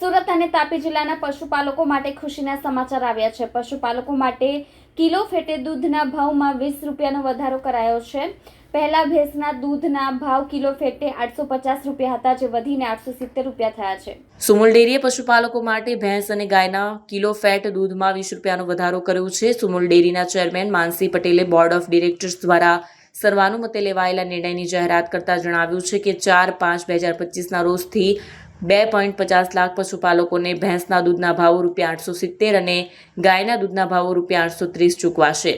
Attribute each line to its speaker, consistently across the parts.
Speaker 1: સુરત અને તાપી જિલ્લાના પશુપાલકો માટે ખુશીના સમાચાર આવ્યા છે. પશુપાલકો માટે કિલો ફેટે દૂધના ભાવમાં વીસ રૂપિયાનો વધારો કરાયો છે. પહેલા ભેંસના દૂધના ભાવ કિલો ફેટે આઠસો પચાસ રૂપિયા હતા, જે વધીને આઠસો સિત્તેર રૂપિયા થયા છે.
Speaker 2: સુમુલ ડેરીએ પશુપાલકો માટે ભેંસ અને ગાયના કિલો ફેટ દૂધમાં વીસ રૂપિયાનો વધારો કર્યો છે. સુમુલ ડેરીના ચેરમેન માનસી પટેલે બોર્ડ ઓફ ડિરેક્ટર્સ દ્વારા સર્વાનુમતે લેવાયેલા નિર્ણયની જાહેરાત કરતા જણાવ્યું છે કે ચાર પાંચ બે હજાર પચીસના રોજથી બે પોઈન્ટ પચાસ લાખ પશુપાલકોને ભેંસના દૂધના ભાવો રૂપિયા આઠસો સિત્તેર અને ગાયના દૂધના ભાવો રૂપિયા આઠસો ત્રીસ ચૂકવાશે.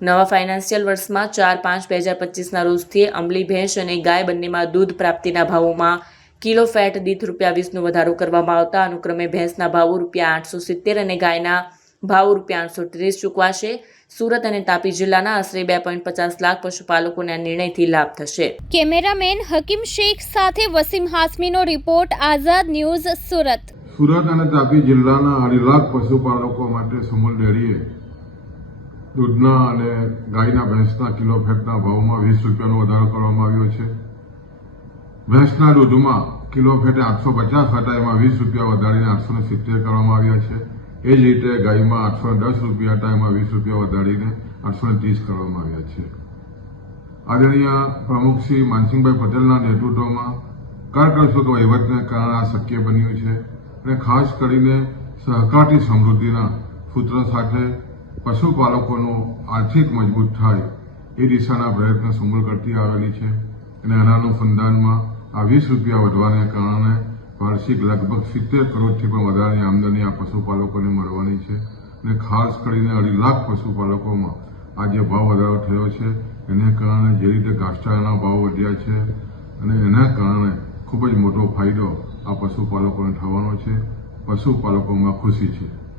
Speaker 2: નવા ફાઇનાન્શિયલ વર્ષમાં ચાર પાંચ બે હજાર પચીસના રોજથી અમલી ભેંસ અને ગાય બંનેમાં દૂધ પ્રાપ્તિના ભાવોમાં કિલો ફેટ દીઠ રૂપિયા વીસનો વધારો કરવામાં આવતા. અનુક્રમે ભેંસના ભાવો રૂપિયા આઠસો સિત્તેર અને ગાયના ભાવો રૂપિયા આઠસો ત્રીસ ચૂકવાશે. સુરત અને તાપી જિલ્લાના આશરે બે પોઈન્ટ પચાસ લાખ પશુપાલકોને આ નિર્ણયથી લાભ થશે.
Speaker 1: કેમેરામેન હકીમ શેખ સાથે વસીમ હાસમીનો રિપોર્ટ આઝાદ ન્યૂઝ સુરત.
Speaker 3: સુરત અને તાપી જિલ્લાના અઢી લાખ પશુપાલકો માટે સુમુલ ડેરીએ દૂધના અને ગાયના ભેંસના કિલો ફેટના ભાવમાં વીસ રૂપિયાનો વધારો કરવામાં આવ્યો છે. ભેંસના દૂધમાં કિલો ફેટે આઠસો પચાસ હતા એમાં વીસ રૂપિયા વધારીને આઠસો સિત્તેર કરવામાં આવ્યા છે. એ જ રીતે ગાયમાં આઠસો દસ રૂપિયા હતા વીસ રૂપિયા વધારીને આઠસો ત્રીસ કરવામાં આવ્યા છે. આદરણીય પ્રમુખ શ્રી માનસિંહભાઈ પટેલના નેતૃત્વમાં કરકસૂક વહીવટને કારણે આ શક્ય બન્યું છે અને ખાસ કરીને સહકારથી સમૃદ્ધિના સૂત્ર સાથે પશુપાલકોનું આર્થિક મજબૂત થાય એ દિશાના પ્રયત્ન સુમૂલ કરતી આવેલી છે. અને આના અનુસંધાનમાં આ વીસ રૂપિયા વધવાને કારણે વાર્ષિક લગભગ સિત્તેર કરોડથી પણ વધારાની આમદની આ પશુપાલકોને મળવાની છે અને ખાસ કરીને અઢી લાખ પશુપાલકોમાં આ જે ભાવ વધારો થયો છે, એને કારણે જે રીતે ઘાસચારાના ભાવ વધ્યા છે અને એના કારણે ખૂબ જ મોટો ફાયદો આ પશુપાલકોને થવાનો છે. પશુપાલકોમાં ખુશી છે.